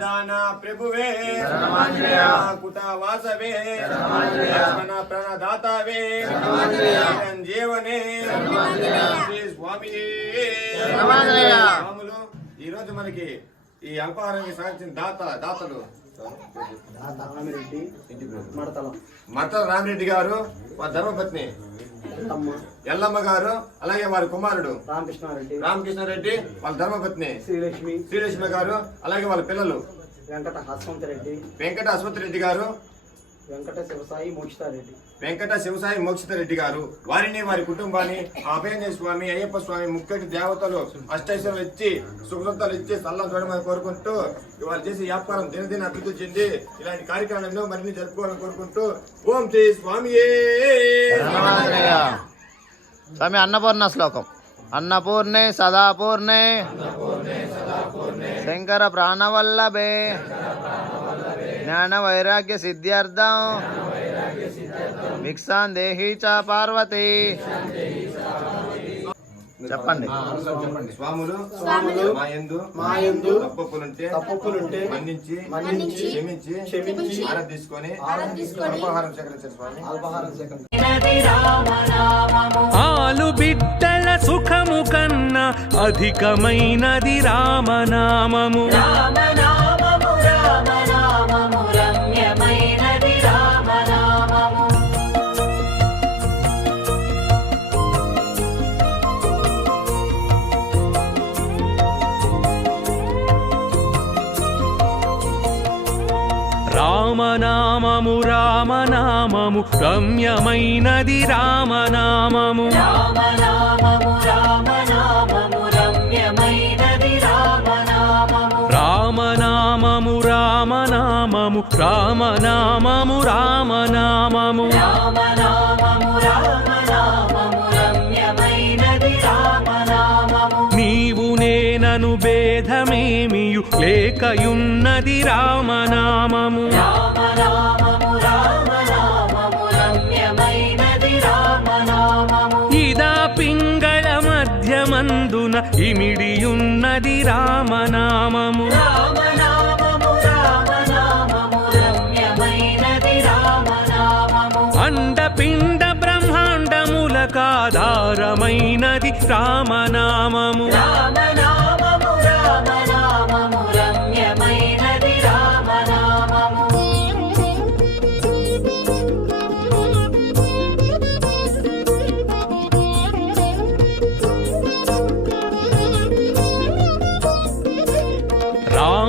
దాన ప్రభువే. కుట వాసవే మన ప్రణదాతవే. జీవనే శ్రీ స్వామి స్వాములు ఈ రోజు మనకి ఈ అల్పాహారానికి సాగించిన దాత దాతలు. మడతలం. రామిరెడ్డి గారు వారి ధర్మపత్ని. ఎల్లమ్మ. గారు అలాగే వారి కుమారుడు. రామకృష్ణారెడ్డి. రామకృష్ణారెడ్డి వాళ్ళ ధర్మపత్ని. శ్రీలక్ష్మి. శ్రీలక్ష్మి గారు అలాగే వాళ్ళ పిల్లలు. వెంకట హస్వంత్ రెడ్డి వెంకట అశ్వత్ రెడ్డి గారు వెంకట శివసాయి మోక్షితారెడ్డి. వెంకట శివసాయి మోక్షిత రెడ్డి గారు. వారిని వారి కుటుంబాన్ని ఆ అభయాంజనేయ స్వామి అయ్యప్ప స్వామి ముక్కటి దేవతలు అష్టైశ్వరులు ఇచ్చి సుఖసంతాలు ఇచ్చి సల్లం చూడమని కోరుకుంటూ ఇవాళ చేసే వ్యాపారం దినదిన అభివృద్ధి చెంది ఇలాంటి కార్యక్రమాలను మరిన్ని జరుపుకోవాలని కోరుకుంటూ ఓం శ్రీ స్వామియే! స్వామి అన్నపూర్ణ శ్లోకం. అన్నపూర్ణే సదాపూర్ణే. శంకర ప్రాణవల్లభే. జ్ఞాన వైరాగ్య సిద్ధ్యర్థం భిక్షాన్ దేహి చ పార్వతి చెప్పండి. స్వాములు స్వాములు మా యందు మా యందు తప్పులుంటే తప్పులుంటే మన్నించి మన్నించి క్షమించి క్షమించి ఆరాధ తీసుకొని ఆరాధ తీసుకొని అల్పాహారం సేకరించారు స్వామి. అల్పహారం సేకరణ ఆలు బిడ్డల సుఖము కన్నా అధికమైనది రామనామము. రామనామము. రామనామము రామనామము రమ్యమైనది రామనామము. రామనామము రామనామము రమ్యమైనది రామనామము. రామనామము రామనామము రామనామము రామనామము. రామనామము రామనామము రమ్యమైనది రామనామము. నీవు నేనను భేదమేమియు లేకయున్నది రామనామము. ఇమిడియున్నది రామనామము. రామనామము రామనామము రమ్యమైనది రామనామము. అండపిండ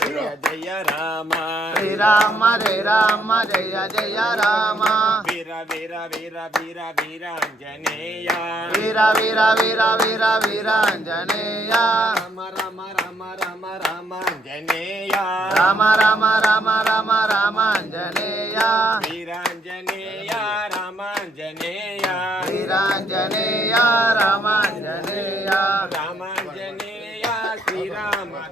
జయ జయ రామ. శ్రీరామ జయ రామ జయ జయ రామ. వీర వీర వీర వీర వీరాంజనేయ. వీర వీర వీర వీర వీరాంజనేయ. రామ రామ రామ రామ రామాంజనేయ. రామ రామ రామ రామ రామాంజనేయ. వీరాంజనేయ రామాంజనేయ. వీరాంజనేయ రామాంజనేయ. రామాంజనేయ శ్రీరామదూత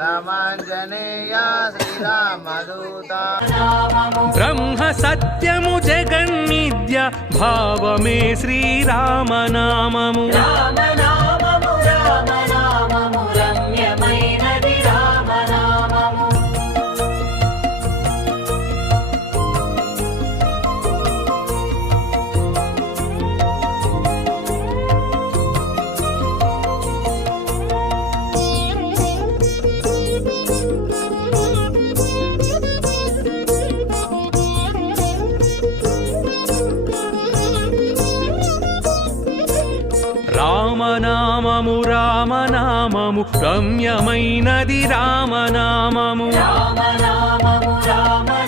రామాంజనేయ శ్రీరామదూత. బ్రహ్మ సత్యము జగన్నిద్య భావమే శ్రీరామనామము. రామనామము రామనామము రమ్యమైనది రామనామము. రామ రామనామము. రామ